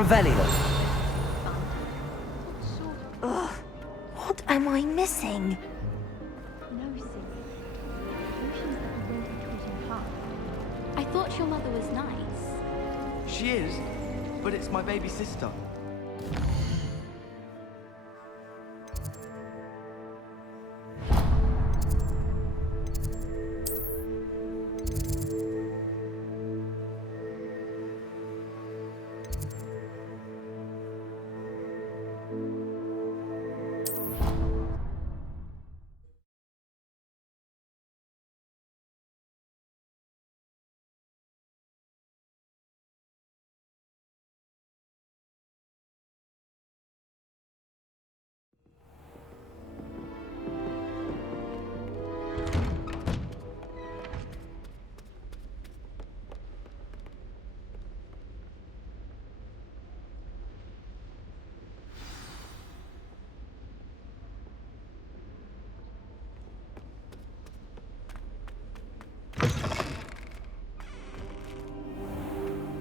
Revelio. Ugh, what am I missing? No, silly. Notions that you won't be taught in class. I thought your mother was nice. She is, but it's my baby sister.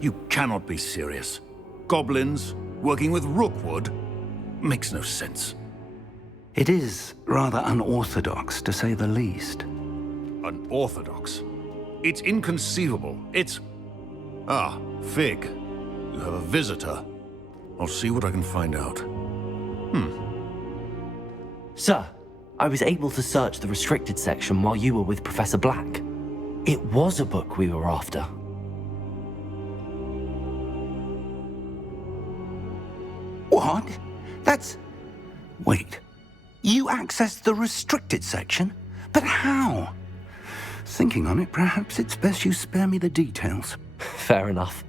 You cannot be serious. Goblins working with rookwood makes no sense. It is rather unorthodox, to say the least. Unorthodox? It's inconceivable. It's... Ah, Fig. You have a visitor. I'll see what I can find out. Sir, I was able to search the restricted section while you were with Professor Black. It was a book we were after. What? That's... Wait. You accessed the restricted section? But how? Thinking on it, perhaps it's best you spare me the details. Fair enough.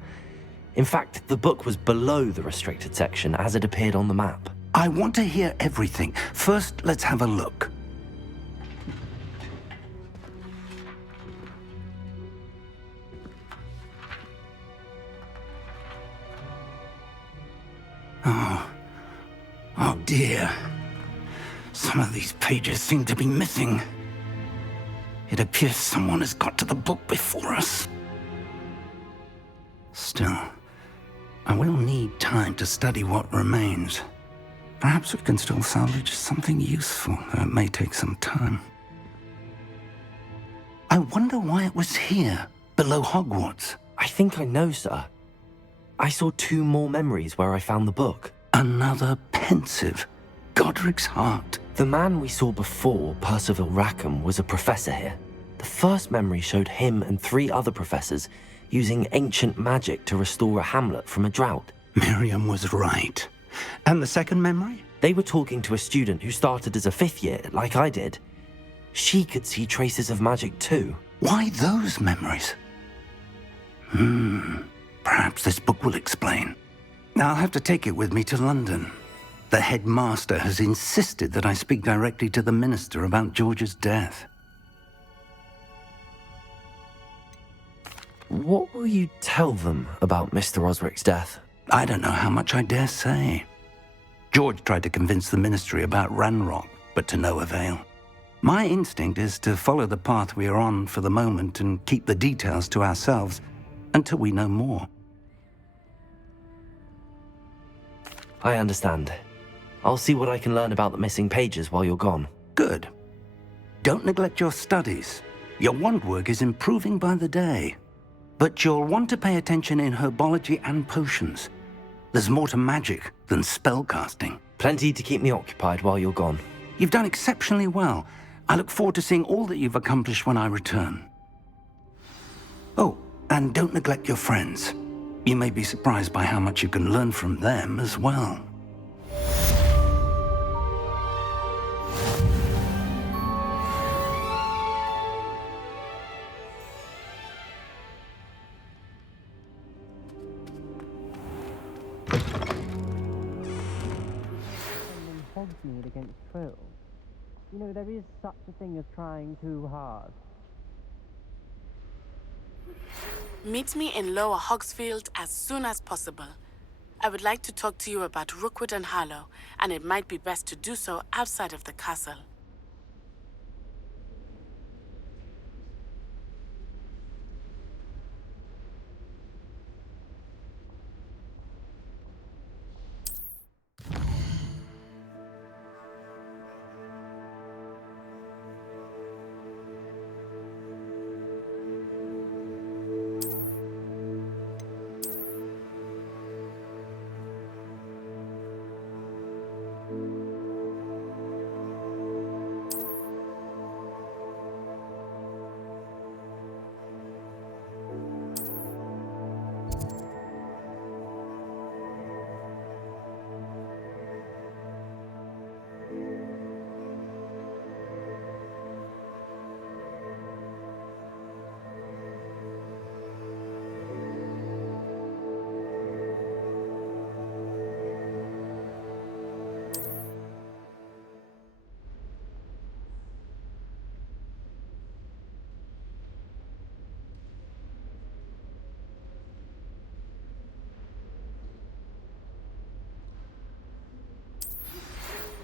In fact, the book was below the restricted section as it appeared on the map. I want to hear everything. First, let's have a look. Oh dear. Some of these pages seem to be missing. It appears someone has got to the book before us. Still, I will need time to study what remains. Perhaps we can still salvage something useful, though it may take some time. I wonder why it was here, below Hogwarts. I think I know, sir. I saw 2 more memories where I found the book. Another pensive. Godric's heart. The man we saw before, Percival Rackham, was a professor here. The first memory showed him and 3 other professors using ancient magic to restore a hamlet from a drought. Miriam was right. And the second memory? They were talking to a student who started as a 5th year, like I did. She could see traces of magic too. Why those memories? Perhaps this book will explain. I'll have to take it with me to London. The headmaster has insisted that I speak directly to the minister about George's death. What will you tell them about Mr. Osric's death? I don't know how much I dare say. George tried to convince the ministry about Ranrock, but to no avail. My instinct is to follow the path we are on for the moment and keep the details to ourselves until we know more. I understand. I'll see what I can learn about the missing pages while you're gone. Good. Don't neglect your studies. Your wand work is improving by the day. But you'll want to pay attention in herbology and potions. There's more to magic than spellcasting. Plenty to keep me occupied while you're gone. You've done exceptionally well. I look forward to seeing all that you've accomplished when I return. Oh, and don't neglect your friends. You may be surprised by how much you can learn from them as well. Hogsmeade against Trill. You know, there is such a thing as trying too hard. Meet me in Lower Hogsfield as soon as possible. I would like to talk to you about Rookwood and Harlow, and it might be best to do so outside of the castle.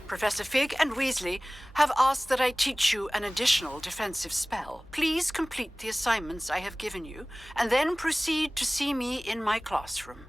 Professor Fig and Weasley have asked that I teach you an additional defensive spell. Please complete the assignments I have given you, and then proceed to see me in my classroom.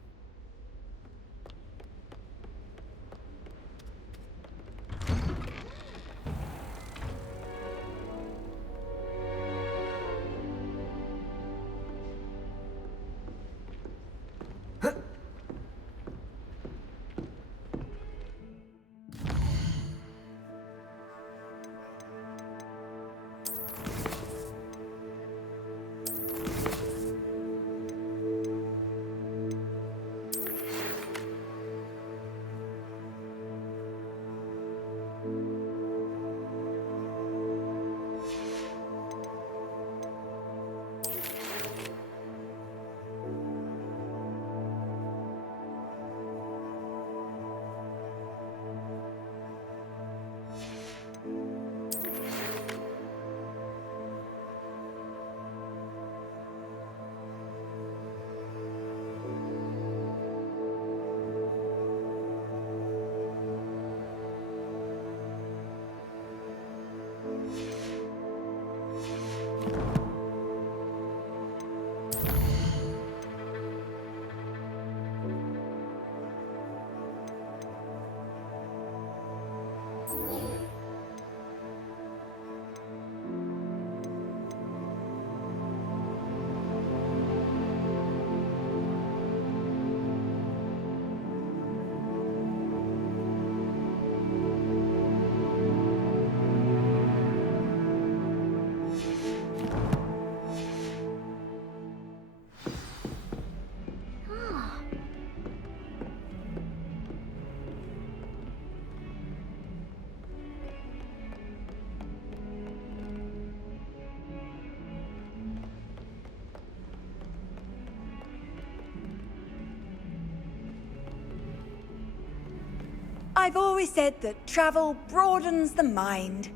I've always said that travel broadens the mind.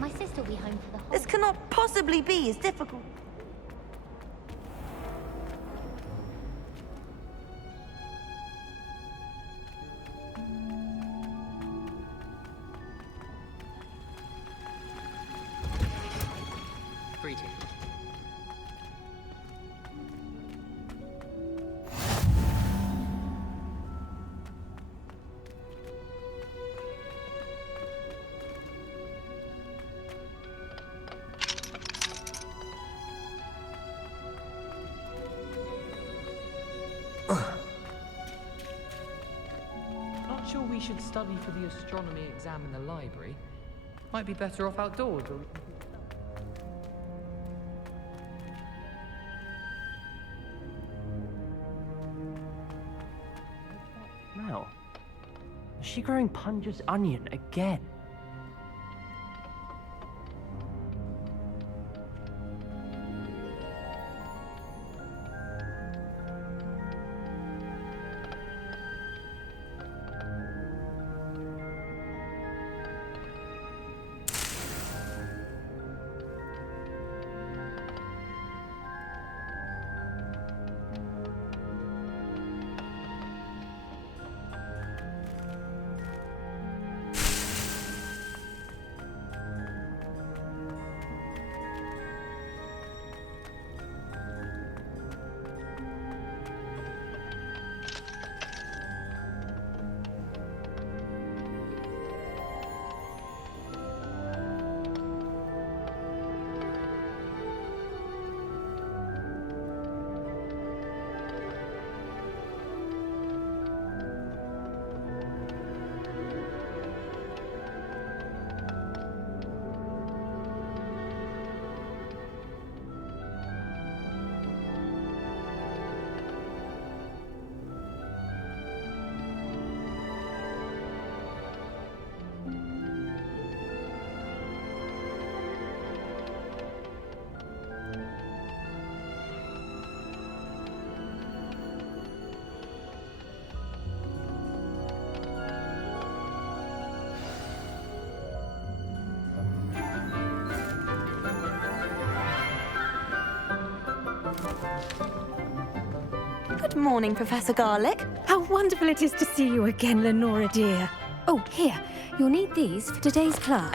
My sister will be home for the This cannot possibly be as difficult. Greetings. Not sure we should study for the astronomy exam in the library. Might be better off outdoors. Or we can... Now, is she growing Punja's onion again? Morning, Professor Garlic. How wonderful it is to see you again, Lenora dear. Oh, here. You'll need these for today's class.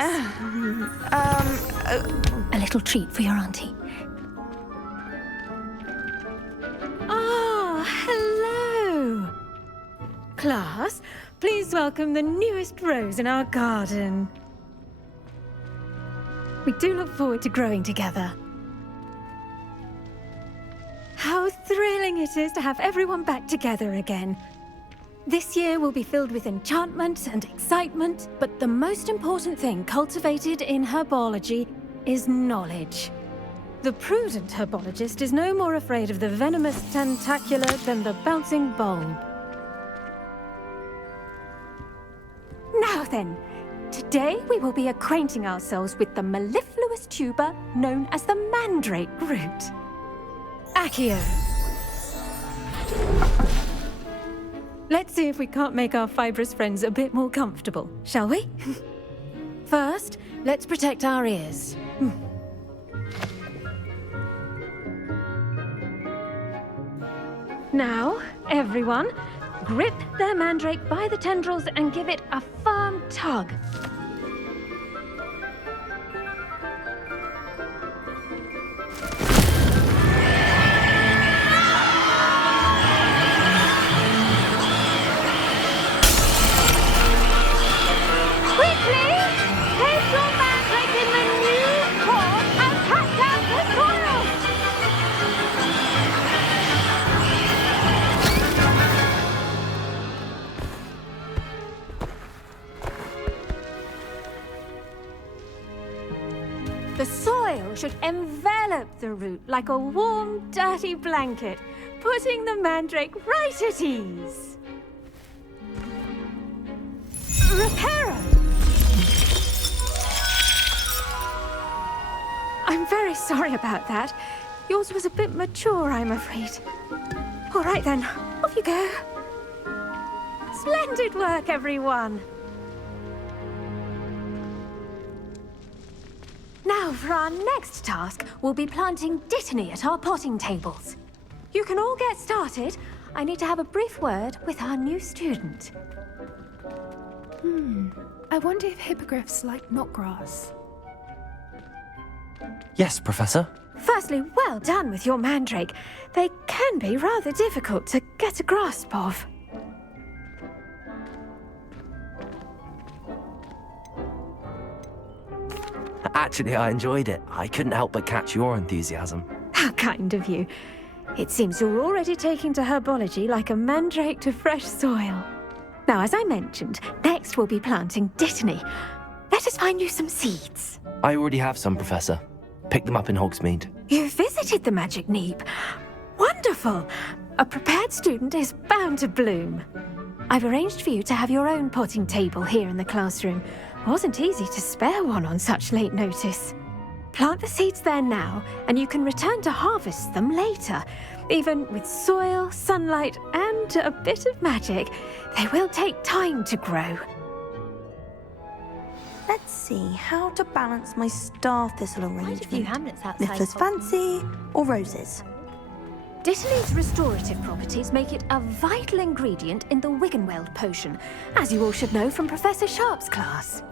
A little treat for your auntie. Ah, hello. Class, please welcome the newest rose in our garden. We do look forward to growing together. How thrilling it is to have everyone back together again. This year will be filled with enchantment and excitement, but the most important thing cultivated in herbology is knowledge. The prudent herbologist is no more afraid of the venomous tentacula than the bouncing bulb. Now then, today we will be acquainting ourselves with the mellifluous tuber known as the mandrake root. Accio. Let's see if we can't make our fibrous friends a bit more comfortable, shall we? First, let's protect our ears. Now, everyone, grip their mandrake by the tendrils and give it a firm tug. The soil should envelop the root like a warm, dirty blanket, putting the mandrake right at ease. Reparo! I'm very sorry about that. Yours was a bit mature, I'm afraid. All right then, off you go. Splendid work, everyone. Now, for our next task, we'll be planting dittany at our potting tables. You can all get started. I need to have a brief word with our new student. I wonder if hippogriffs like knotgrass. Yes, Professor. Firstly, well done with your mandrake. They can be rather difficult to get a grasp of. Actually, I enjoyed it. I couldn't help but catch your enthusiasm. How kind of you. It seems you're already taking to herbology like a mandrake to fresh soil. Now, as I mentioned, next we'll be planting dittany. Let us find you some seeds. I already have some, Professor. Picked them up in Hogsmeade. You visited the Magic Neep. Wonderful. A prepared student is bound to bloom. I've arranged for you to have your own potting table here in the classroom. Wasn't easy to spare one on such late notice. Plant the seeds there now, and you can return to harvest them later. Even with soil, sunlight, and a bit of magic, they will take time to grow. Let's see how to balance my star thistle arrangement. Quite a few hamlets outside. Niffler's fancy or roses? Dittany's restorative properties make it a vital ingredient in the Wiggenweld potion, as you all should know from Professor Sharp's class.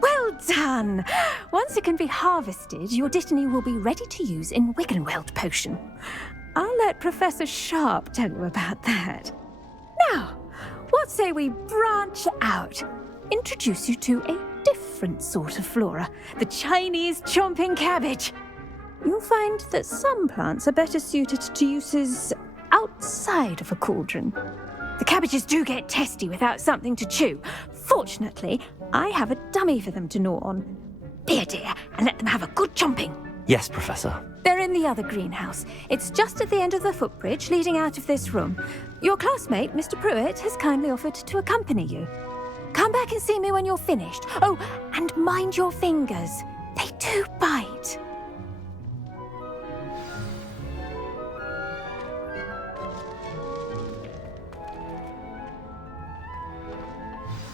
Well done! Once it can be harvested, your dittany will be ready to use in Wiggenweld potion. I'll let Professor Sharp tell you about that. Now, what say we branch out? Introduce you to a different sort of flora, the Chinese chomping cabbage. You'll find that some plants are better suited to uses outside of a cauldron. The cabbages do get testy without something to chew. Fortunately, I have a dummy for them to gnaw on. Be a dear and let them have a good chomping. Yes, Professor. They're in the other greenhouse. It's just at the end of the footbridge leading out of this room. Your classmate, Mr. Pruitt, has kindly offered to accompany you. Come back and see me when you're finished. Oh, and mind your fingers. They do bite.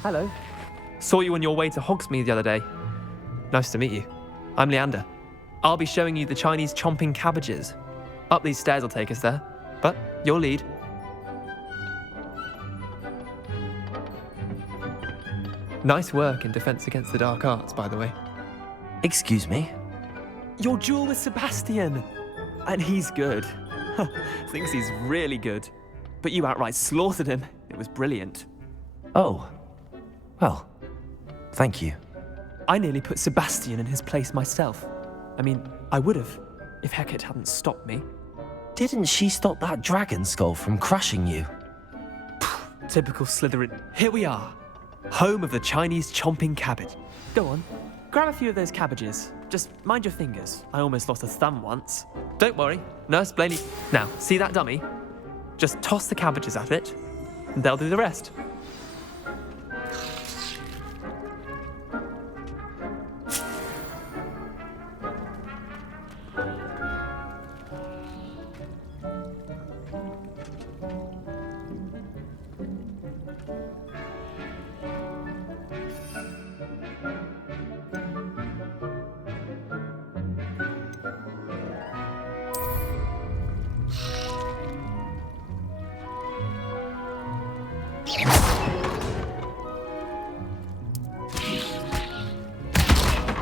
Hello. Saw you on your way to Hogsmeade the other day. Nice to meet you. I'm Leander. I'll be showing you the Chinese chomping cabbages. Up these stairs will take us there, but your lead. Nice work in Defense Against the Dark Arts, by the way. Excuse me? Your duel with Sebastian! And he's good. Thinks he's really good. But you outright slaughtered him. It was brilliant. Oh. Well, thank you. I nearly put Sebastian in his place myself. I mean, I would have, if Hecate hadn't stopped me. Didn't she stop that dragon skull from crushing you? Typical Slytherin. Here we are. Home of the Chinese chomping cabbage. Go on, grab a few of those cabbages. Just mind your fingers. I almost lost a thumb once. Don't worry, Nurse Blaney. Now, see that dummy? Just toss the cabbages at it, and they'll do the rest.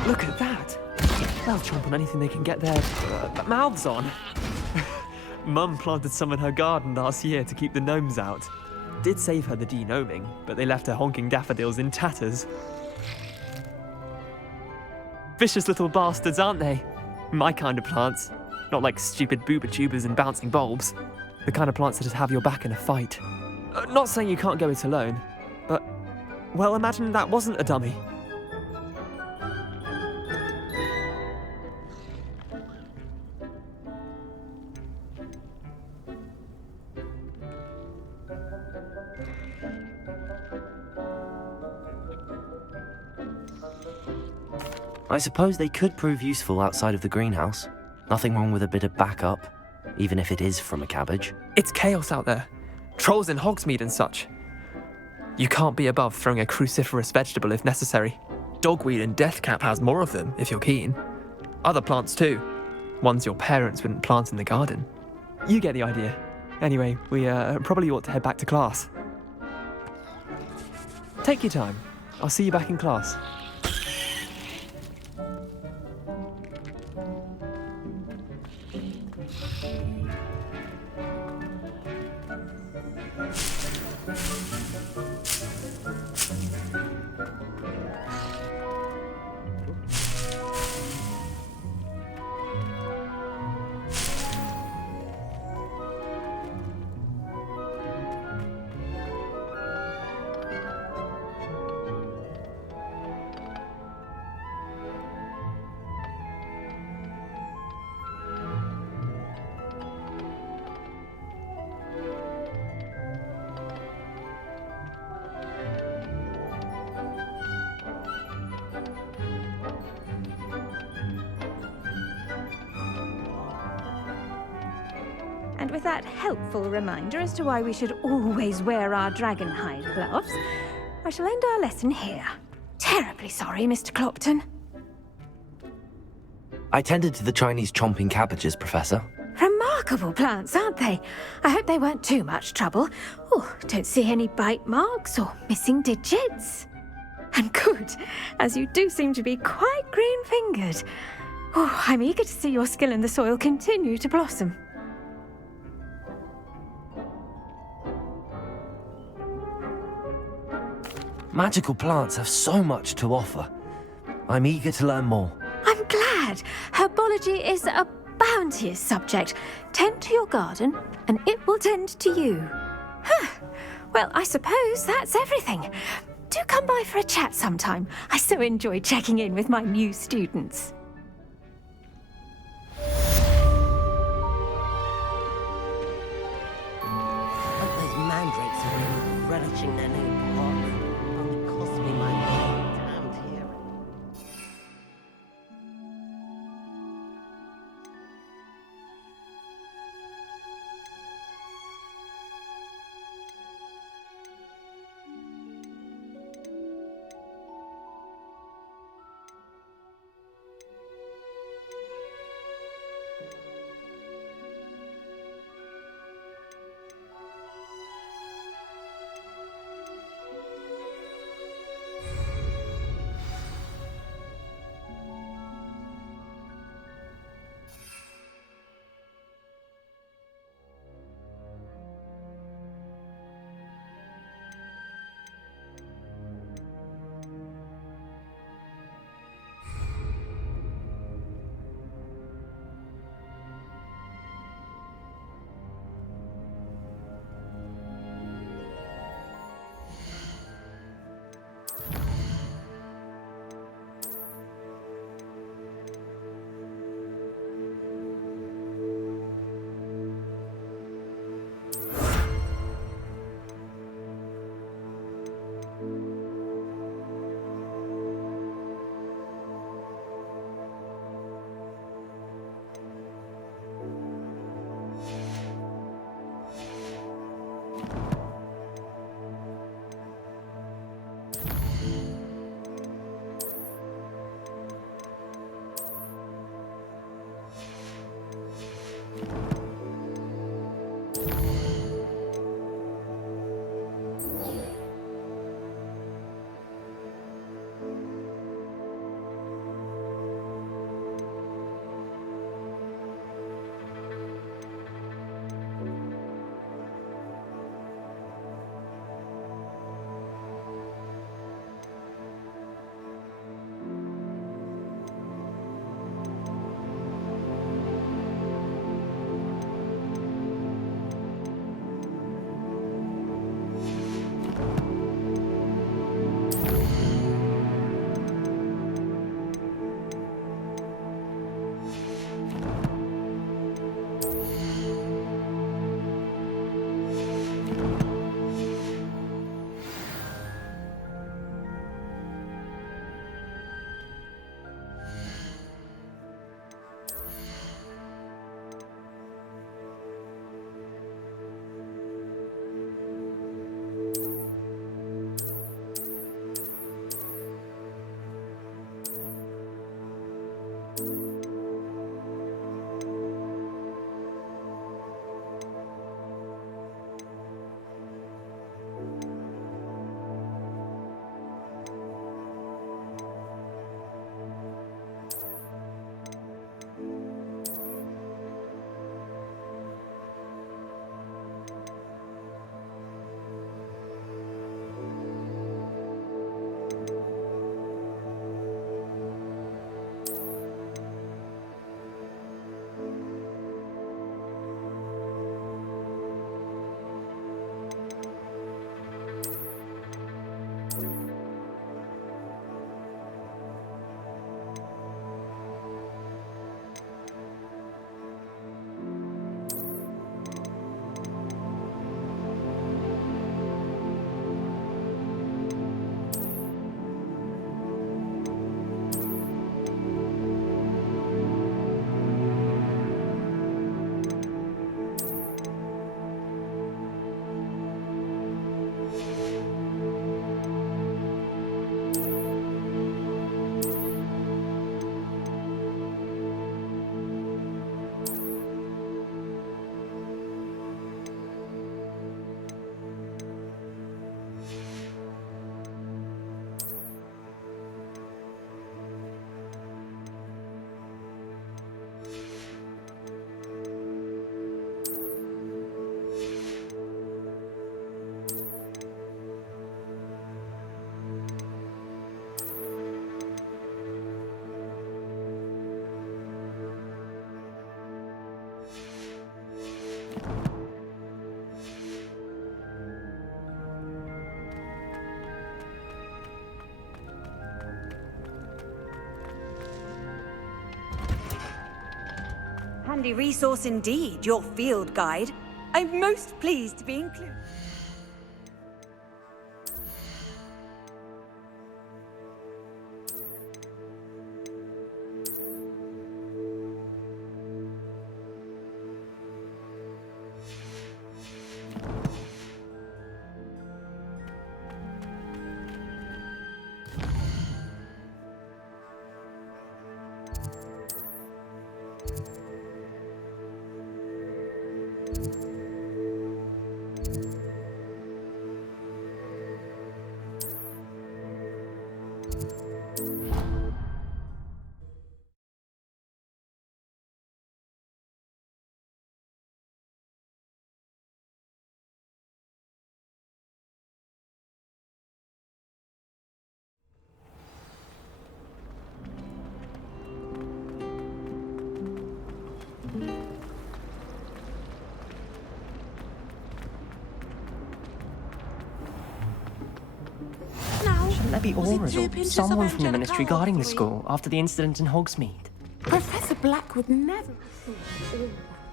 Look at that! They'll chomp on anything they can get their mouths on. Mum planted some in her garden last year to keep the gnomes out. Did save her the de-gnoming, but they left her honking daffodils in tatters. Vicious little bastards, aren't they? My kind of plants. Not like stupid booba tubers and bouncing bulbs. The kind of plants that just have your back in a fight. Not saying you can't go it alone, but, well, imagine that wasn't a dummy. I suppose they could prove useful outside of the greenhouse. Nothing wrong with a bit of backup, even if it is from a cabbage. It's chaos out there. Trolls in Hogsmeade and such. You can't be above throwing a cruciferous vegetable if necessary. Dogweed and deathcap has more of them, if you're keen. Other plants too. Ones your parents wouldn't plant in the garden. You get the idea. Anyway, we probably ought to head back to class. Take your time. I'll see you back in class. And with that helpful reminder as to why we should always wear our dragonhide gloves, I shall end our lesson here. Terribly sorry, Mr. Clopton. I tended to the Chinese chomping cabbages, Professor. Remarkable plants, aren't they? I hope they weren't too much trouble. Oh, don't see any bite marks or missing digits. And good, as you do seem to be quite green-fingered. Oh, I'm eager to see your skill in the soil continue to blossom. Magical plants have so much to offer. I'm eager to learn more. I'm glad. Herbology is a bounteous subject. Tend to your garden, and it will tend to you. Huh. Well, I suppose that's everything. Do come by for a chat sometime. I so enjoy checking in with my new students. Handy resource indeed, your field guide. I'm most pleased to be included. Shouldn't there be auras or someone from the Ministry guarding the school after the incident in Hogsmeade? Professor Black would never have thought all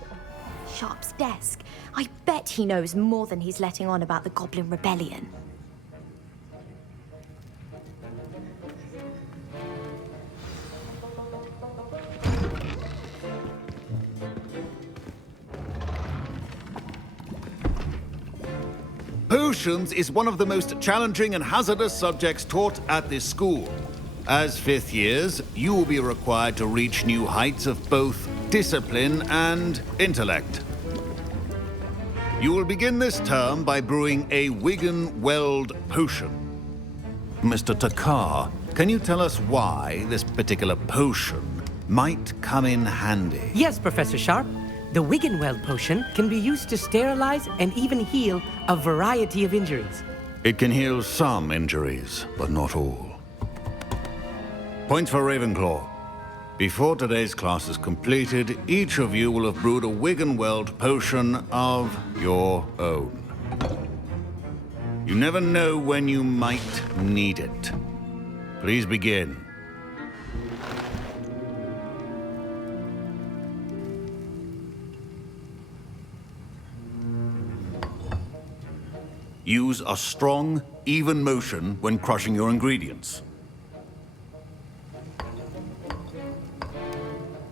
about Sharp's desk. I bet he knows more than he's letting on about the Goblin Rebellion. Potions is one of the most challenging and hazardous subjects taught at this school. As fifth years, you will be required to reach new heights of both discipline and intellect. You will begin this term by brewing a Wiggenweld potion. Mr. Takar, can you tell us why this particular potion might come in handy? Yes, Professor Sharp. The Wiggenweld potion can be used to sterilize and even heal a variety of injuries. It can heal some injuries, but not all. Point for Ravenclaw. Before today's class is completed, each of you will have brewed a Wiggenweld potion of your own. You never know when you might need it. Please begin. Use a strong, even motion when crushing your ingredients.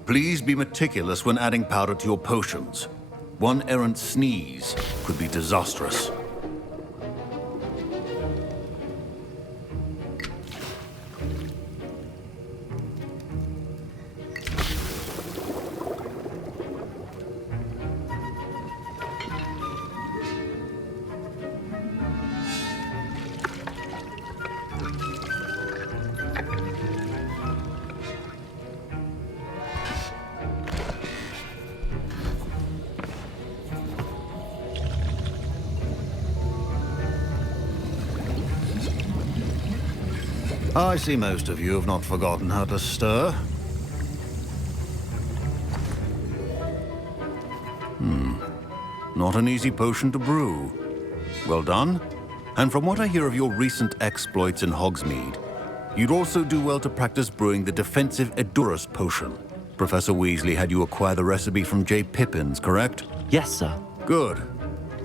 Please be meticulous when adding powder to your potions. One errant sneeze could be disastrous. I see most of you have not forgotten how to stir. Not an easy potion to brew. Well done. And from what I hear of your recent exploits in Hogsmeade, you'd also do well to practice brewing the defensive Edurus potion. Professor Weasley had you acquire the recipe from J. Pippins, correct? Yes, sir. Good.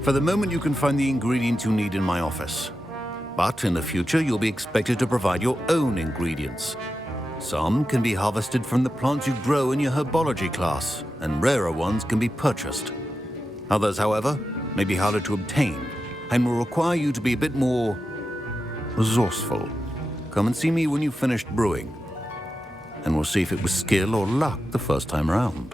For the moment, you can find the ingredients you need in my office. But in the future, you'll be expected to provide your own ingredients. Some can be harvested from the plants you grow in your herbology class, and rarer ones can be purchased. Others, however, may be harder to obtain, and will require you to be a bit more resourceful. Come and see me when you've finished brewing, and we'll see if it was skill or luck the first time round.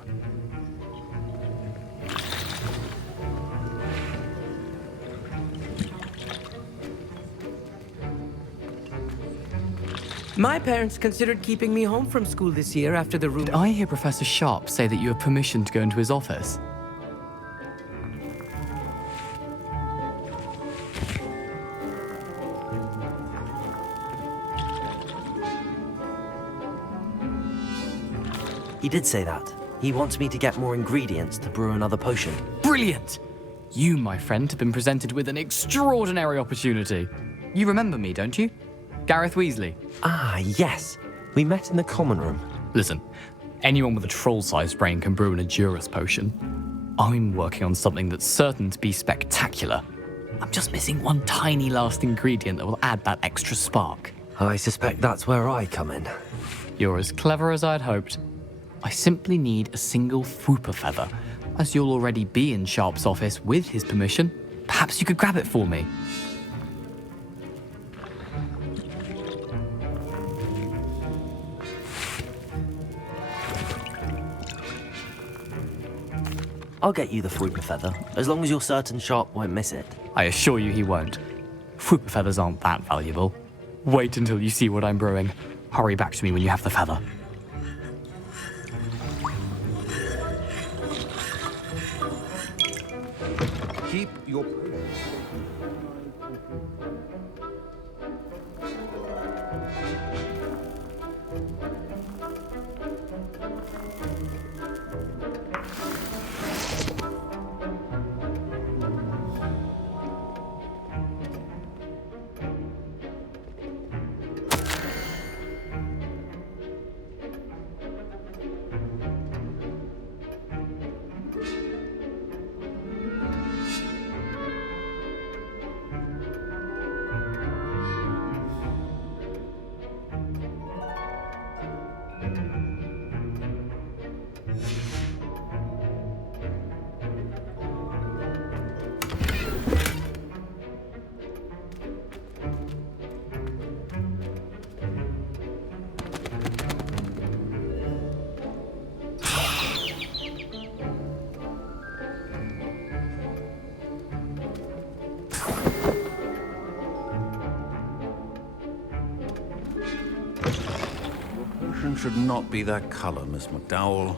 My parents considered keeping me home from school this year after the room. Did I hear Professor Sharp say that you have permission to go into his office? He did say that. He wants me to get more ingredients to brew another potion. Brilliant! You, my friend, have been presented with an extraordinary opportunity. You remember me, don't you? Gareth Weasley. Ah, yes. We met in the common room. Listen, anyone with a troll-sized brain can brew an Edurus potion. I'm working on something that's certain to be spectacular. I'm just missing one tiny last ingredient that will add that extra spark. I suspect that's where I come in. You're as clever as I'd hoped. I simply need a single Fwooper feather. As you'll already be in Sharp's office with his permission, perhaps you could grab it for me. I'll get you the Fwooper feather, as long as you're certain Sharp won't miss it. I assure you he won't. Fwooper feathers aren't that valuable. Wait until you see what I'm brewing. Hurry back to me when you have the feather. Keep your... should not be that color, Miss McDowell.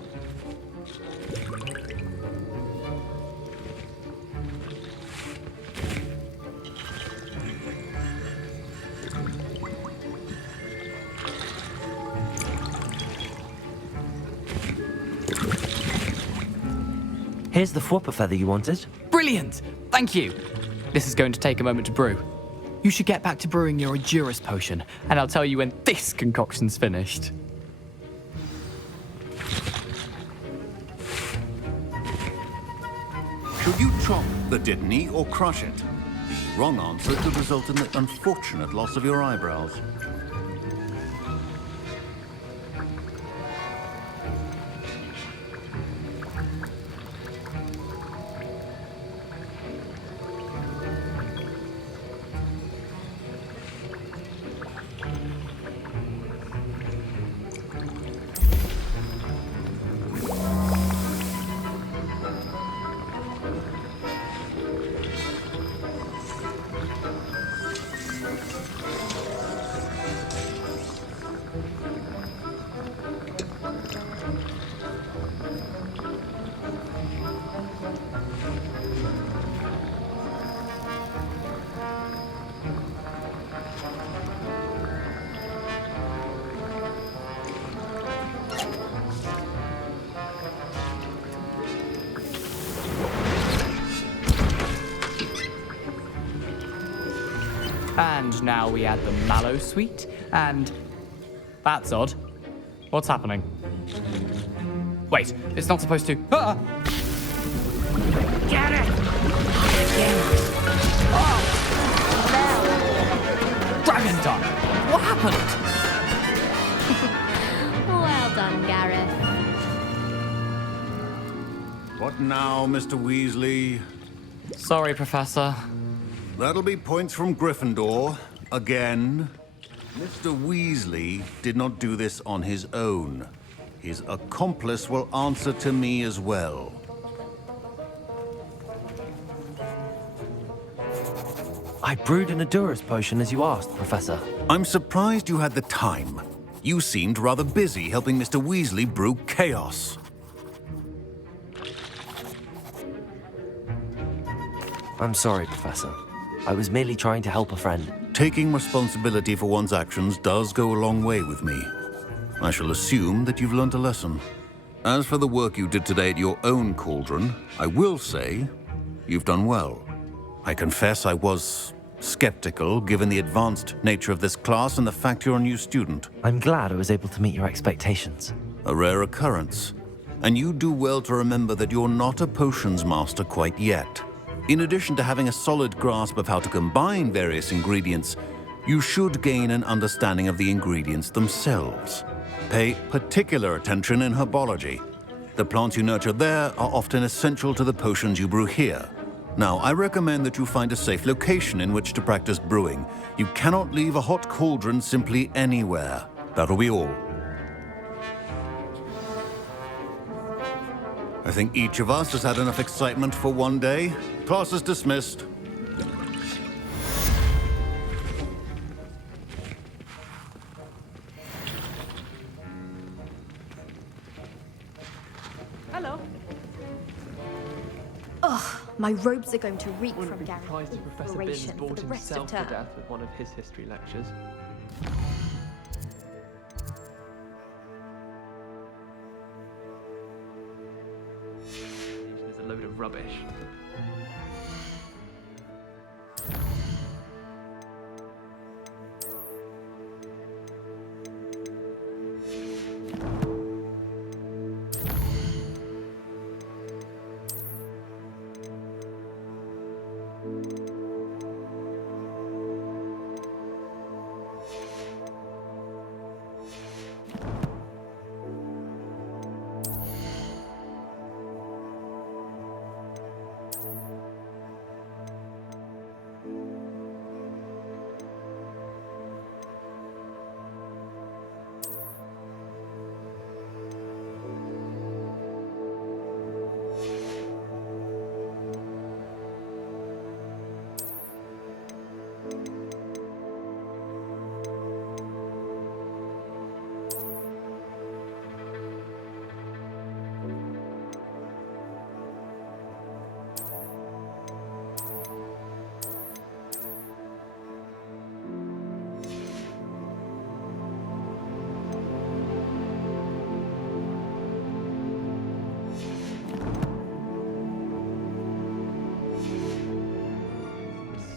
Here's the Fwooper feather you wanted. Brilliant! Thank you! This is going to take a moment to brew. You should get back to brewing your Edurus potion, and I'll tell you when this concoction's finished. Should you chop the Dittany or crush it? The wrong answer could result in the unfortunate loss of your eyebrows. And now we add the mallow sweet, and... That's odd. What's happening? Wait, it's not supposed to... Ah! Get it! Dragon Done! What happened? Well done, Gareth. What now, Mr. Weasley? Sorry, Professor. That'll be points from Gryffindor. Again. Mr. Weasley did not do this on his own. His accomplice will answer to me as well. I brewed an Adurus potion as you asked, Professor. I'm surprised you had the time. You seemed rather busy helping Mr. Weasley brew chaos. I'm sorry, Professor. I was merely trying to help a friend. Taking responsibility for one's actions does go a long way with me. I shall assume that you've learned a lesson. As for the work you did today at your own cauldron, I will say you've done well. I confess I was skeptical, given the advanced nature of this class and the fact you're a new student. I'm glad I was able to meet your expectations. A rare occurrence. And you do well to remember that you're not a potions master quite yet. In addition to having a solid grasp of how to combine various ingredients, you should gain an understanding of the ingredients themselves. Pay particular attention in herbology. The plants you nurture there are often essential to the potions you brew here. Now, I recommend that you find a safe location in which to practice brewing. You cannot leave a hot cauldron simply anywhere. That'll be all. I think each of us has had enough excitement for one day. Class is dismissed. Hello. Ugh, my robes are going to reek Wouldn't from be Gareth's surprised if Professor Binns inspiration for bored the rest of himself to term. death with one of his history lectures. Is a load of rubbish.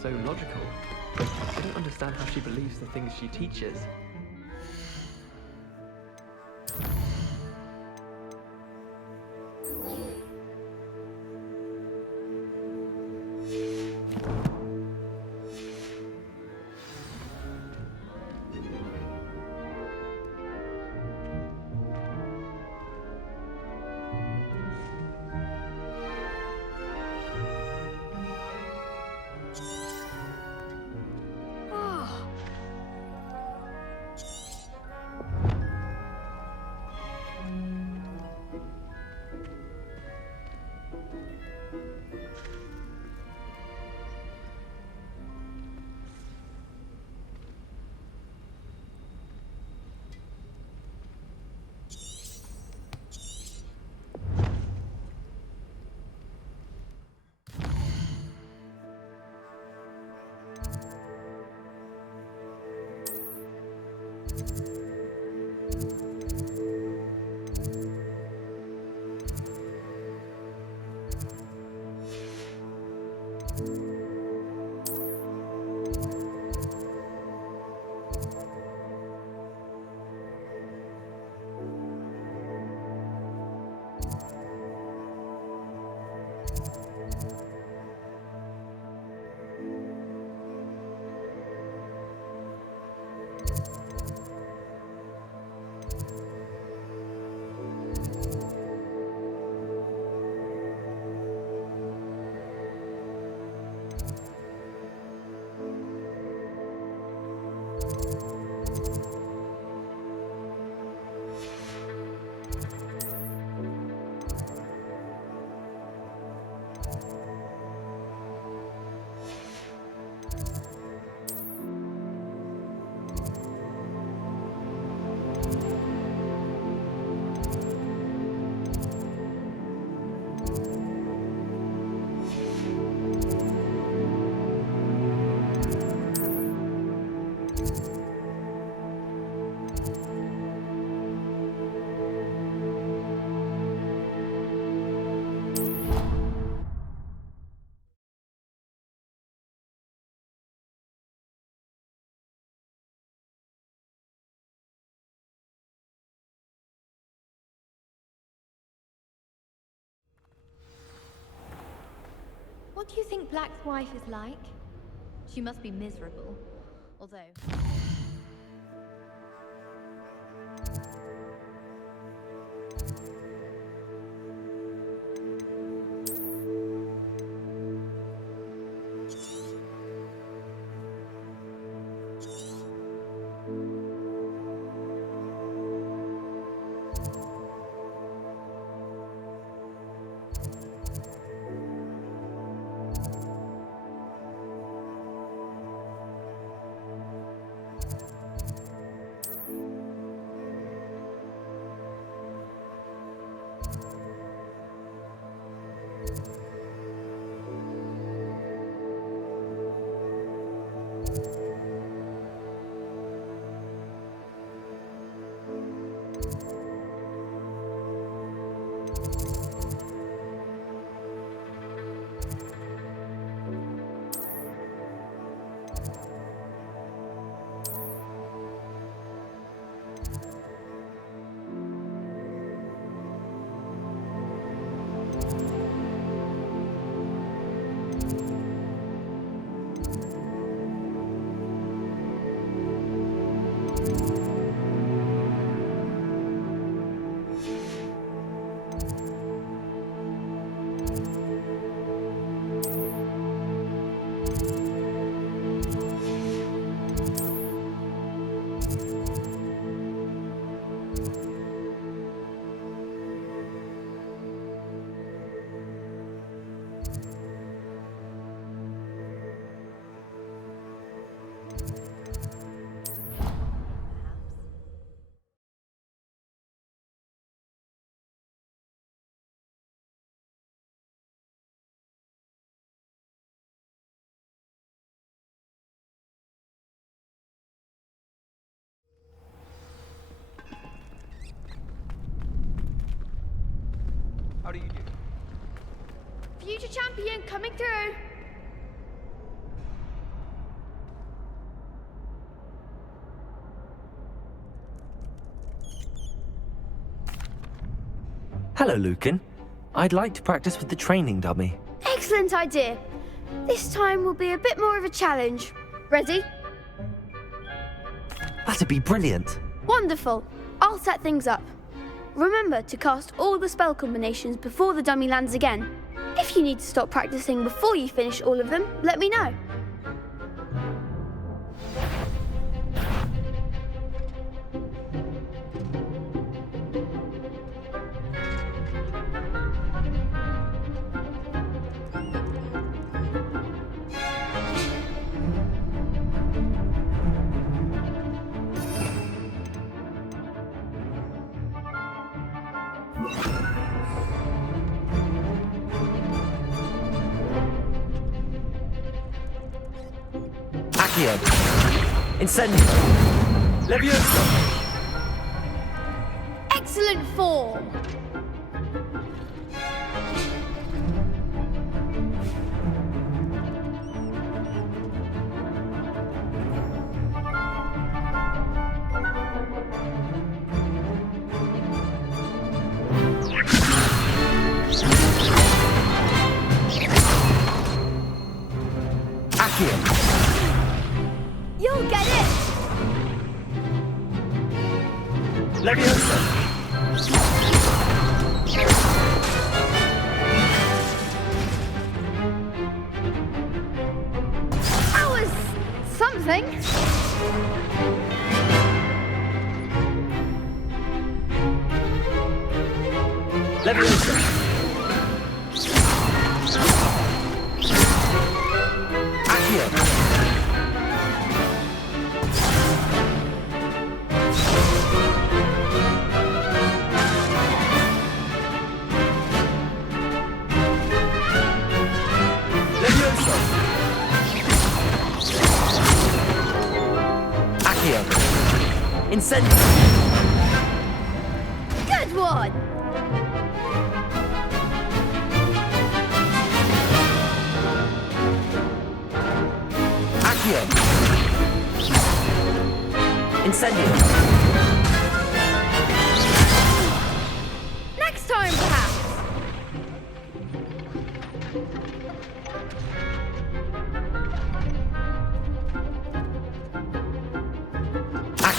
So logical. I don't understand how she believes the things she teaches. What do you think Black's wife is like? She must be miserable. Although... How do you do? Future champion coming through! Hello, Lucan. I'd like to practice with the training dummy. Excellent idea. This time will be a bit more of a challenge. Ready? That'd be brilliant. Wonderful. I'll set things up. Remember to cast all the spell combinations before the dummy lands again. If you need to stop practicing before you finish all of them, let me know. Incendio! Leviosa! Excellent form! Accio! You'll get it! Leviosa! That was something. Leviosa! Accio! Incendio! Good one! Accio! Incendio! Next time, perhaps!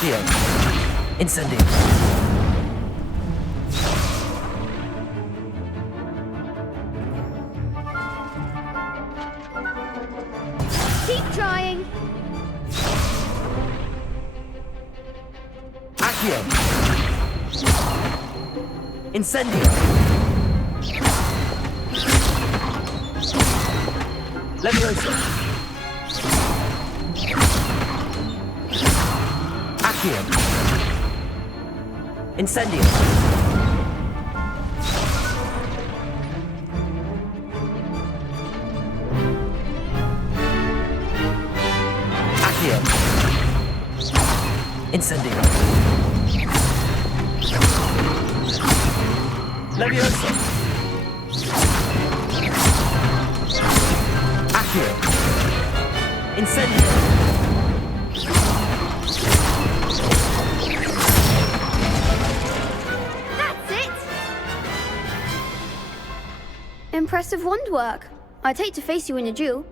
Accio. Incendio. Keep trying. Accio. Incendio. Leviosa. Accio. Incendio. Accio. Incendio. Leviosa. Accio. Incendio. That's it! Impressive wand work. I'd hate to face you in a duel.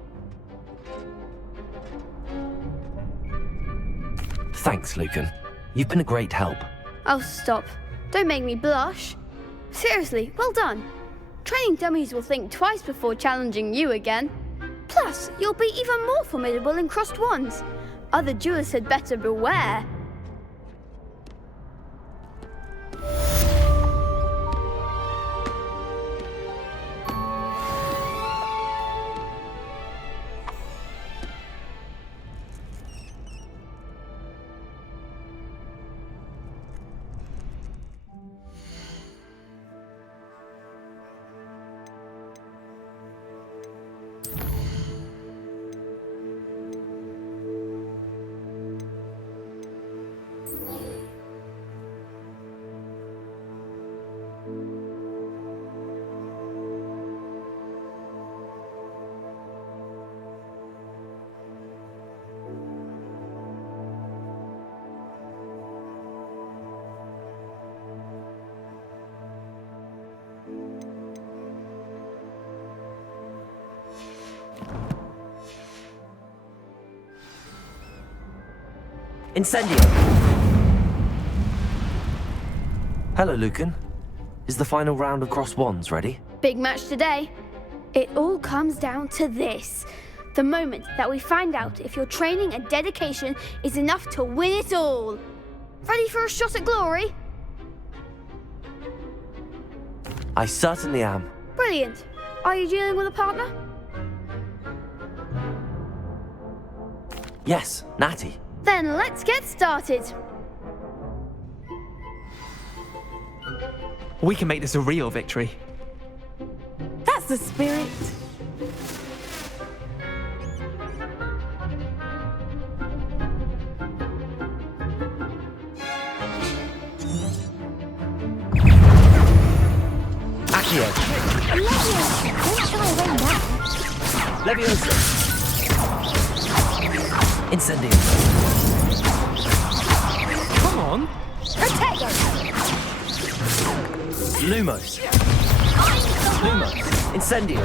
Thanks, Lucan. You've been a great help. Oh, stop. Don't make me blush. Seriously, well done. Training dummies will think twice before challenging you again. Plus, you'll be even more formidable in crossed wands. Other duelists had better beware. Incendio. Hello, Lucan. Is the final round of cross wands ready? Big match today. It all comes down to this. The moment that we find out if your training and dedication is enough to win it all. Ready for a shot at glory? I certainly am. Brilliant. Are you dealing with a partner? Yes, Natty. Then let's get started. We can make this a real victory. That's the spirit. Accio. Leviosa. Incendio. Come on. Protego. Lumos. Lumos. Incendio.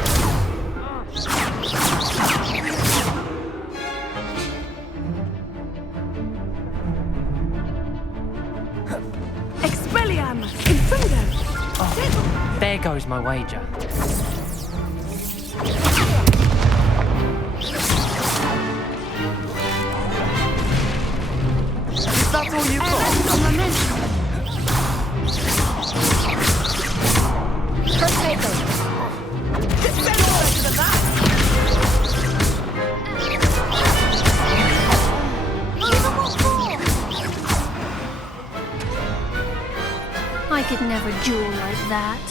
Expelliarmus. Infundo. Oh, there goes my wager. That's all you've got. Protego. Send all to the back. I could never duel like that.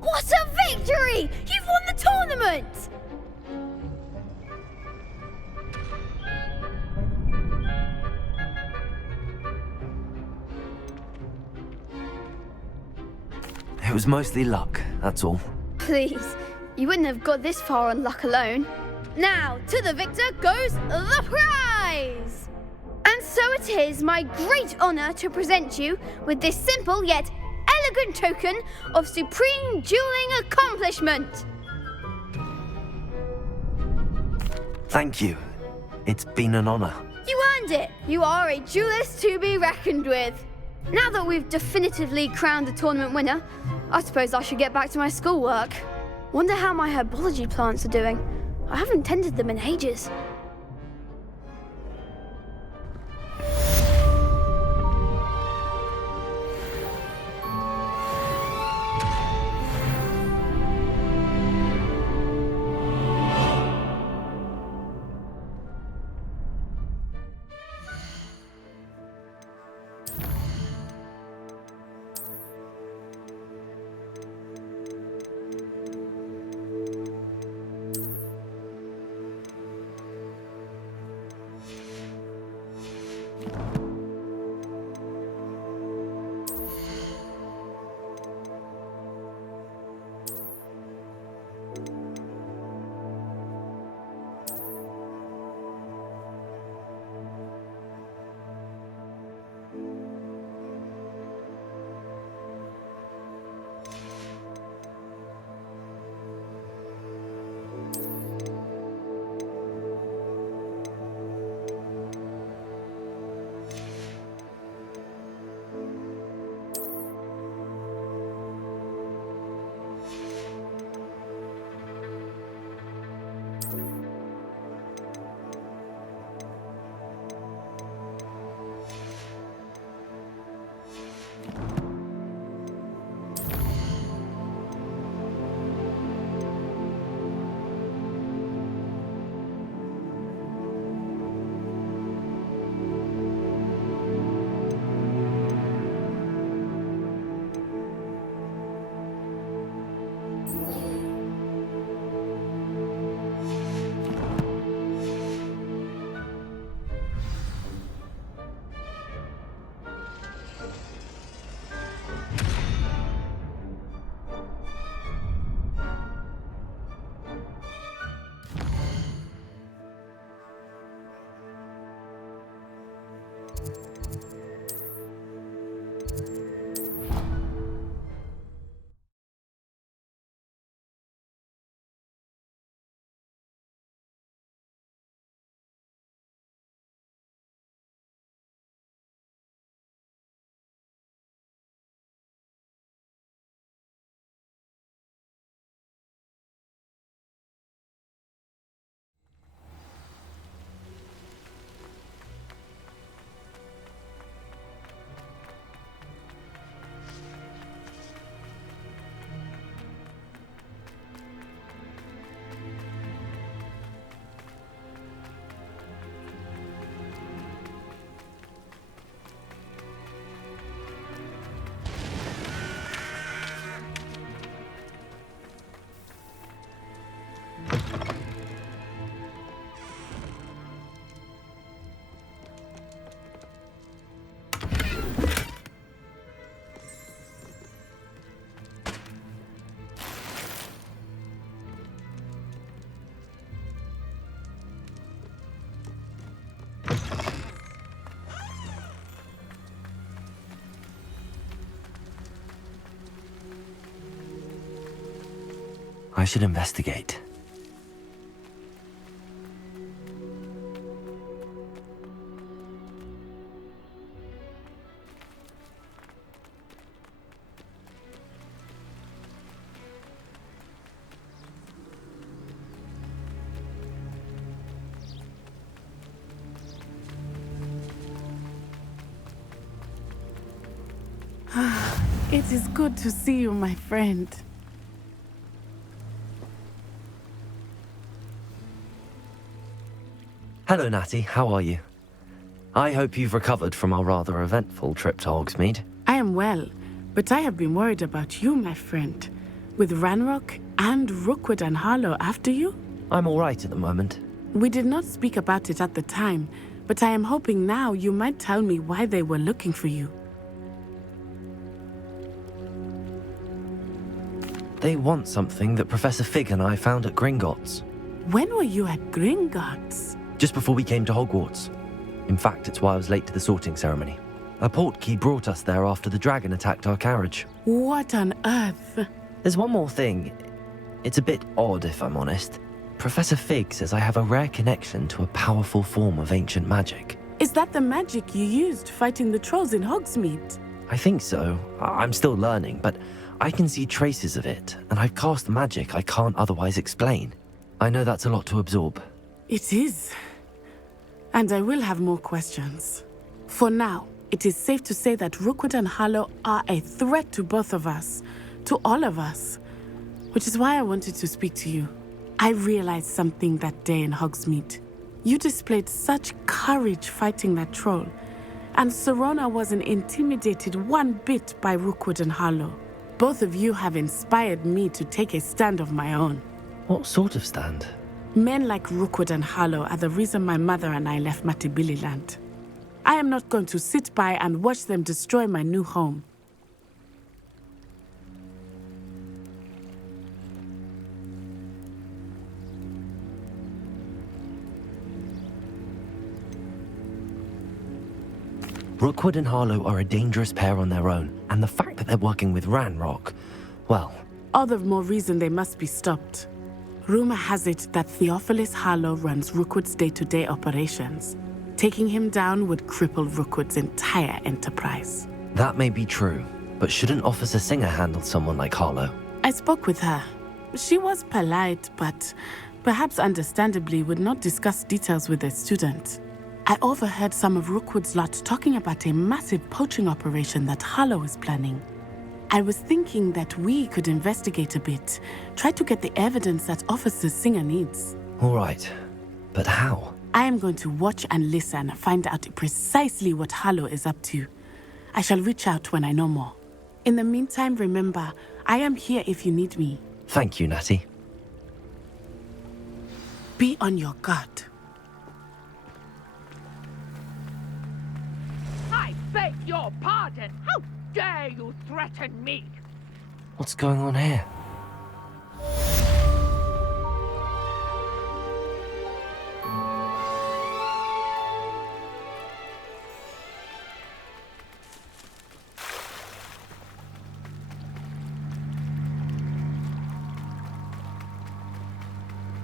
What a victory! You've won the tournament! It was mostly luck, that's all. Please, you wouldn't have got this far on luck alone. Now, to the victor goes the prize! And so it is my great honor to present you with this simple yet elegant token of supreme dueling accomplishment. Thank you. It's been an honor. You earned it! You are a duelist to be reckoned with. Now that we've definitively crowned the tournament winner, I suppose I should get back to my schoolwork. Wonder how my herbology plants are doing. I haven't tended them in ages. I should investigate. It is good to see you, my friend. Hello, Natty. How are you? I hope you've recovered from our rather eventful trip to Hogsmeade. I am well, but I have been worried about you, my friend. With Ranrock and Rookwood and Harlow after you? I'm all right at the moment. We did not speak about it at the time, but I am hoping now you might tell me why they were looking for you. They want something that Professor Fig and I found at Gringotts. When were you at Gringotts? Just before we came to Hogwarts. In fact, it's why I was late to the sorting ceremony. A portkey brought us there after the dragon attacked our carriage. What on earth? There's one more thing. It's a bit odd, if I'm honest. Professor Fig says I have a rare connection to a powerful form of ancient magic. Is that the magic you used fighting the trolls in Hogsmeade? I think so. I'm still learning, but I can see traces of it, and I've cast magic I can't otherwise explain. I know that's a lot to absorb. It is. And I will have more questions. For now, it is safe to say that Rookwood and Harlow are a threat to both of us, to all of us, which is why I wanted to speak to you. I realized something that day in Hogsmeade. You displayed such courage fighting that troll, and Serona wasn't intimidated one bit by Rookwood and Harlow. Both of you have inspired me to take a stand of my own. What sort of stand? Men like Rookwood and Harlow are the reason my mother and I left Matibili land. I am not going to sit by and watch them destroy my new home. Rookwood and Harlow are a dangerous pair on their own, and the fact that they're working with Ranrock, well... All the more reason they must be stopped. Rumor has it that Theophilus Harlow runs Rookwood's day-to-day operations. Taking him down would cripple Rookwood's entire enterprise. That may be true, but shouldn't Officer Singer handle someone like Harlow? I spoke with her. She was polite, but perhaps understandably would not discuss details with a student. I overheard some of Rookwood's lot talking about a massive poaching operation that Harlow is planning. I was thinking that we could investigate a bit, try to get the evidence that Officer Singer needs. All right, but how? I am going to watch and listen, find out precisely what Harlow is up to. I shall reach out when I know more. In the meantime, remember, I am here if you need me. Thank you, Natty. Be on your guard. I beg your pardon. How dare you threaten me? What's going on here?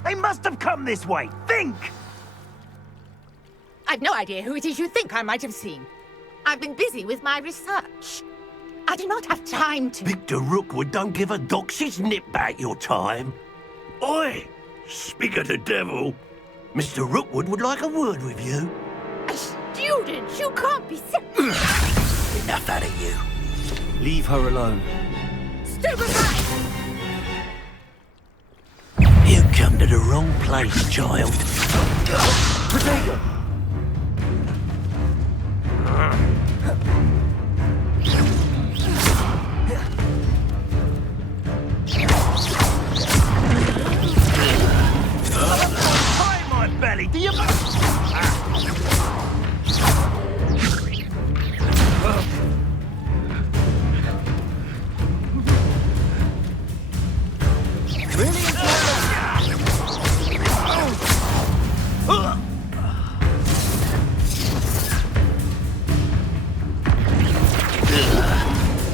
They must have come this way. Think! I've no idea who it is you think I might have seen. I've been busy with my research. I do not have time to... Victor Rookwood don't give a doxy's nip back your time. Oi! Speak of the devil. Mr. Rookwood would like a word with you. A student? You can't be so... Enough out of you. Leave her alone. Stupefy! You come to the wrong place, child. Potato! Hi, my belly, do you...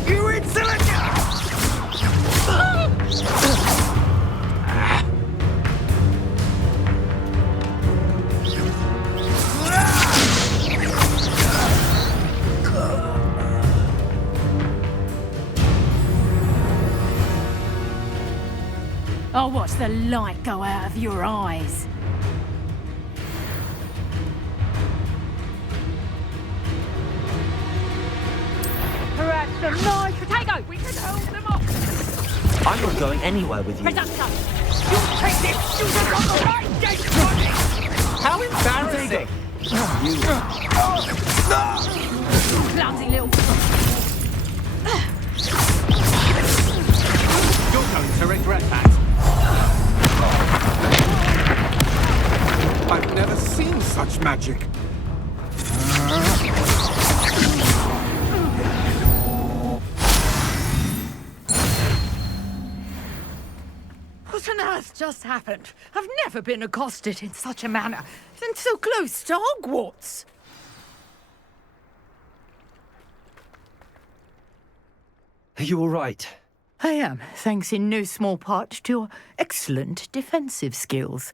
You insolent! I'll watch the light go out of your eyes. Perhaps the nice potato! We can hold them off! I'm not going anywhere with you. Presumption! You take this student on the right gate! How embarrassing! Clumsy little... You're going to regret that. I've never seen such magic. What on earth just happened? I've never been accosted in such a manner, and so close to Hogwarts. Are you all right? I am, thanks in no small part to your excellent defensive skills.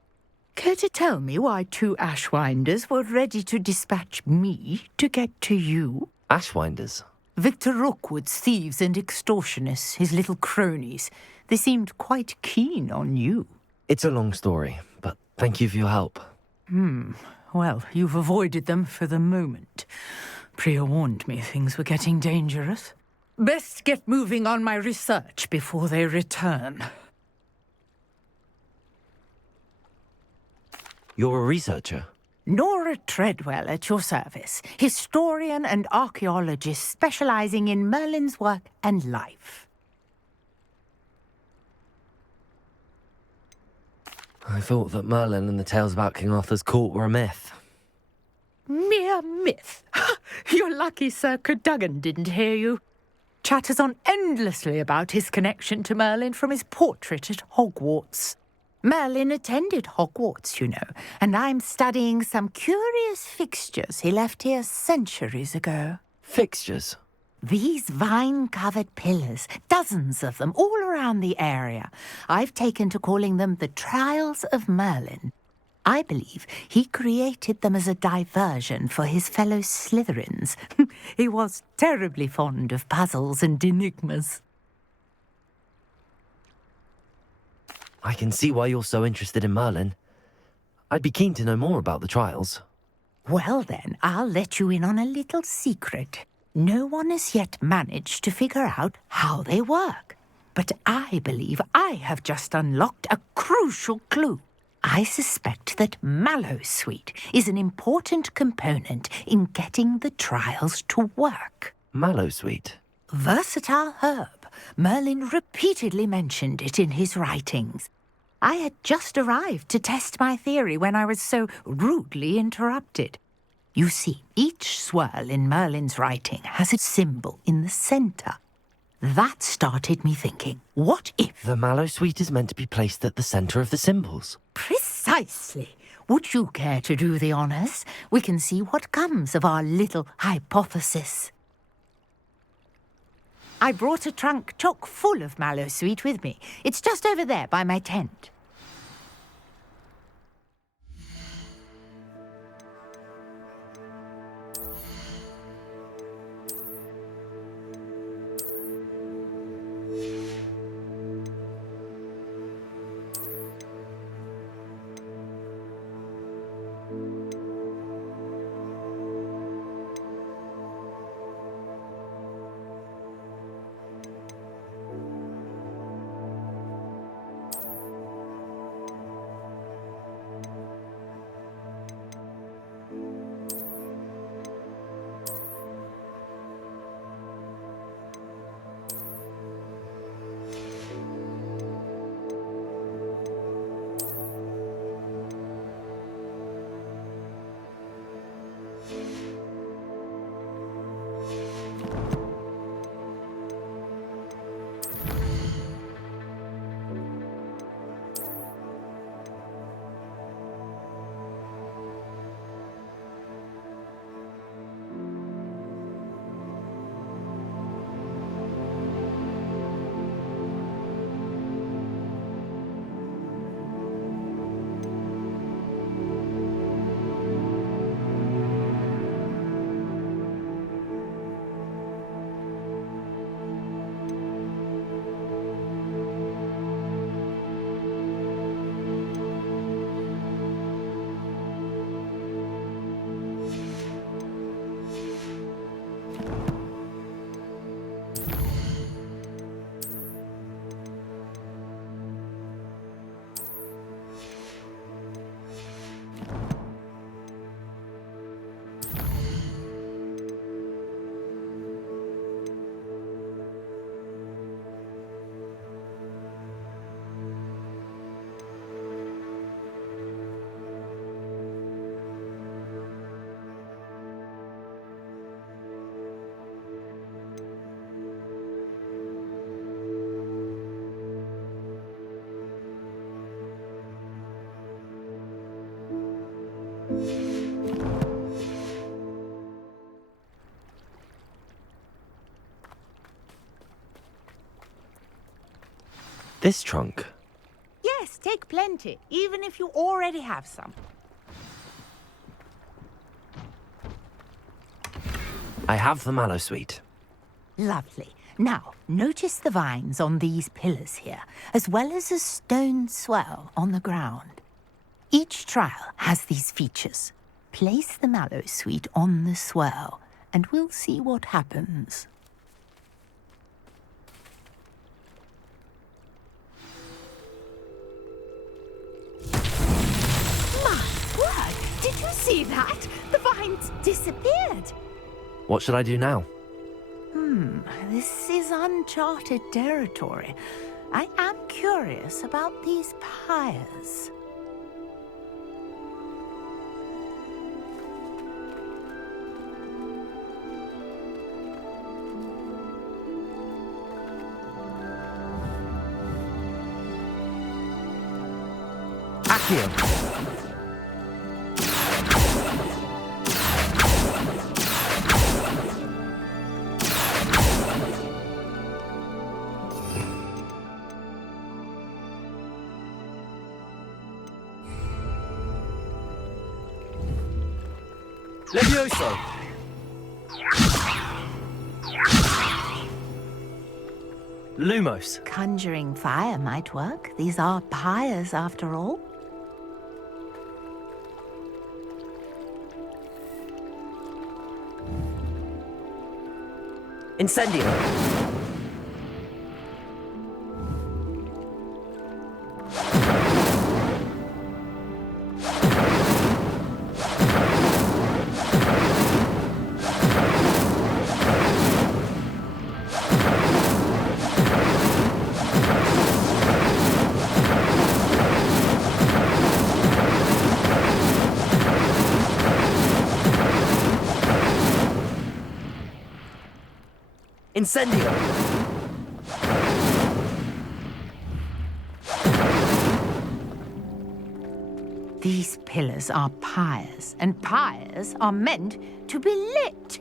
Care to tell me why 2 Ashwinders were ready to dispatch me to get to you? Ashwinders? Victor Rookwood's thieves and extortionists, his little cronies. They seemed quite keen on you. It's a long story, but thank you for your help. Well, you've avoided them for the moment. Priya warned me things were getting dangerous. Best get moving on my research before they return. You're a researcher? Nora Treadwell at your service, historian and archaeologist specializing in Merlin's work and life. I thought that Merlin and the tales about King Arthur's court were a myth. Mere myth. You're lucky Sir Cadogan didn't hear you. Chatters on endlessly about his connection to Merlin from his portrait at Hogwarts. Merlin attended Hogwarts, you know, and I'm studying some curious fixtures he left here centuries ago. Fixtures? These vine-covered pillars, dozens of them, all around the area. I've taken to calling them the Trials of Merlin. I believe he created them as a diversion for his fellow Slytherins. He was terribly fond of puzzles and enigmas. I can see why you're so interested in Merlin. I'd be keen to know more about the trials. Well then, I'll let you in on a little secret. No one has yet managed to figure out how they work. But I believe I have just unlocked a crucial clue. I suspect that mallowsweet is an important component in getting the trials to work. Mallowsweet? Versatile herb. Merlin repeatedly mentioned it in his writings. I had just arrived to test my theory when I was so rudely interrupted. You see, each swirl in Merlin's writing has a symbol in the centre. That started me thinking, what if... The mallowsweet is meant to be placed at the centre of the symbols. Precisely. Would you care to do the honours? We can see what comes of our little hypothesis. I brought a trunk chock full of mallowsweet with me. It's just over there by my tent. This trunk? Yes, take plenty, even if you already have some. I have the mallow suite. Lovely. Now, notice the vines on these pillars here, as well as a stone swell on the ground. Each trial has these features. Place the mallow suite on the swell, and we'll see what happens. My word! Did you see that? The vines disappeared. What should I do now? This is uncharted territory. I am curious about these pyres. Accio! Levioso! Lumos! Conjuring fire might work. These are pyres, after all. Incendio! Incendio! These pillars are pyres, and pyres are meant to be lit.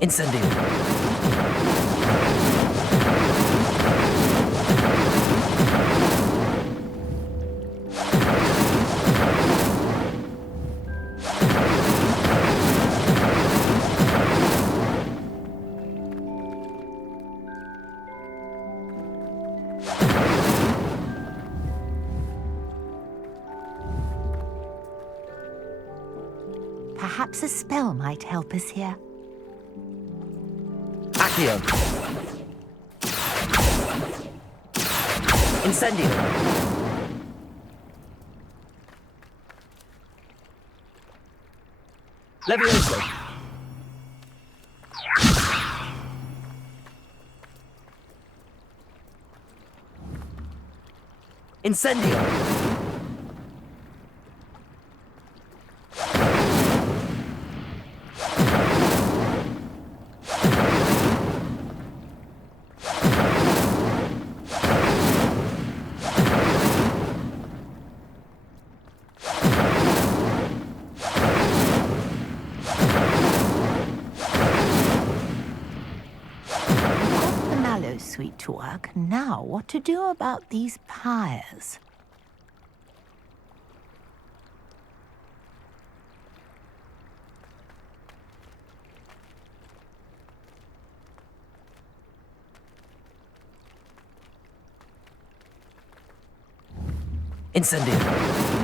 Incendio! Perhaps a spell might help us here. Accio! Incendio! Levioso! Incendio! Suite to work. Now, what to do about these pyres? Incendio!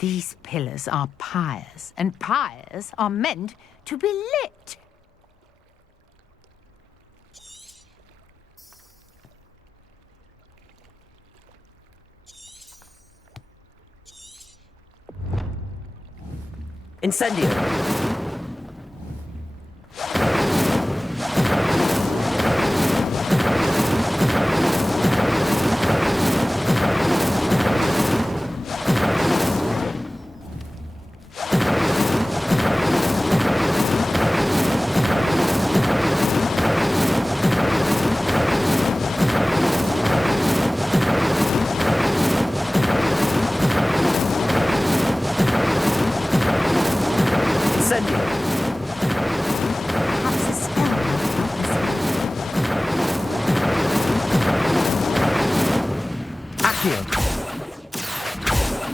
These pillars are pyres, and pyres are meant to be lit. Incendio.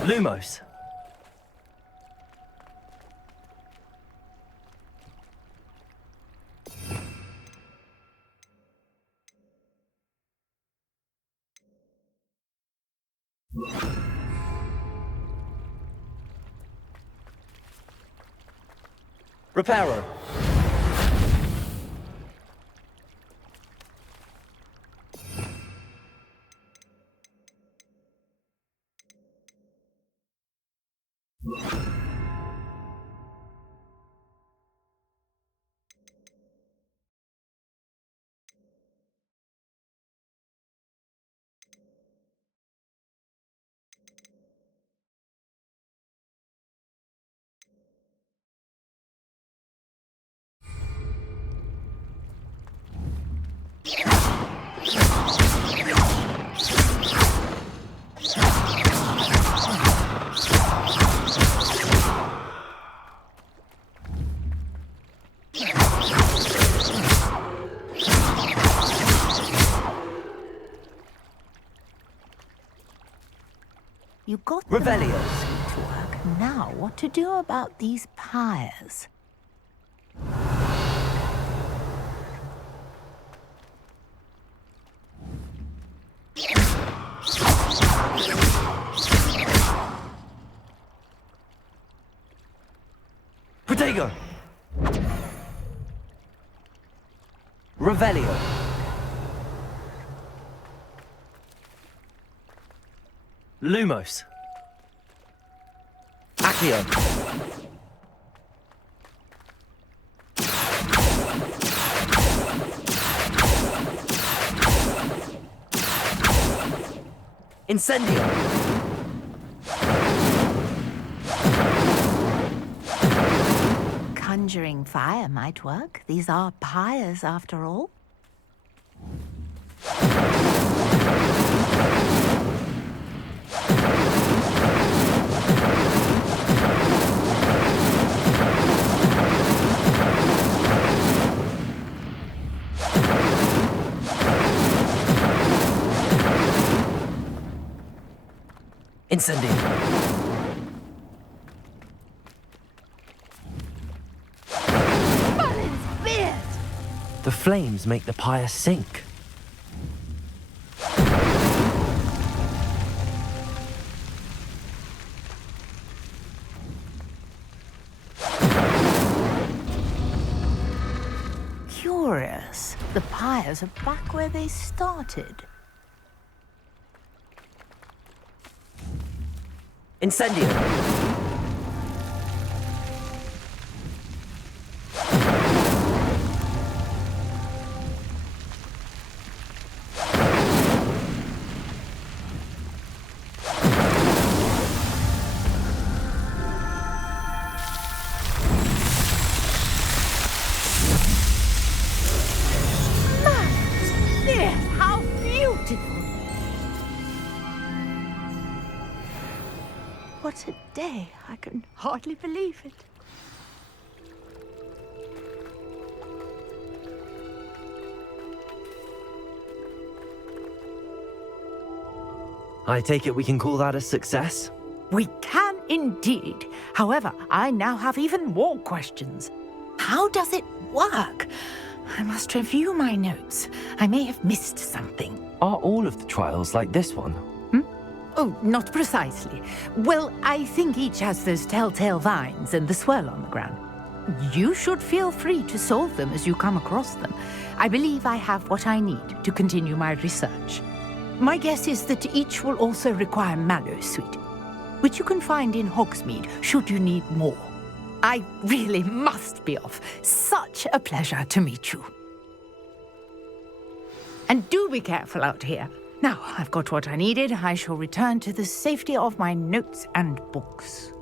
Lumos. Reparo. You got Revelio to work. Now, what to do about these pyres? Protego. Revelio. Lumos. Accio. Incendio. Conjuring fire might work. These are pyres after all. Incendio. The flames make the pyre sink. Curious. The pyres are back where they started. Incendio. Yes, how beautiful! What a day. I can hardly believe it. I take it we can call that a success? We can indeed. However, I now have even more questions. How does it work? I must review my notes. I may have missed something. Are all of the trials like this one? Oh, not precisely. Well, I think each has those telltale vines and the swirl on the ground. You should feel free to solve them as you come across them. I believe I have what I need to continue my research. My guess is that each will also require Mallow Suite, which you can find in Hogsmeade should you need more. I really must be off. Such a pleasure to meet you. And do be careful out here. Now, I've got what I needed. I shall return to the safety of my notes and books.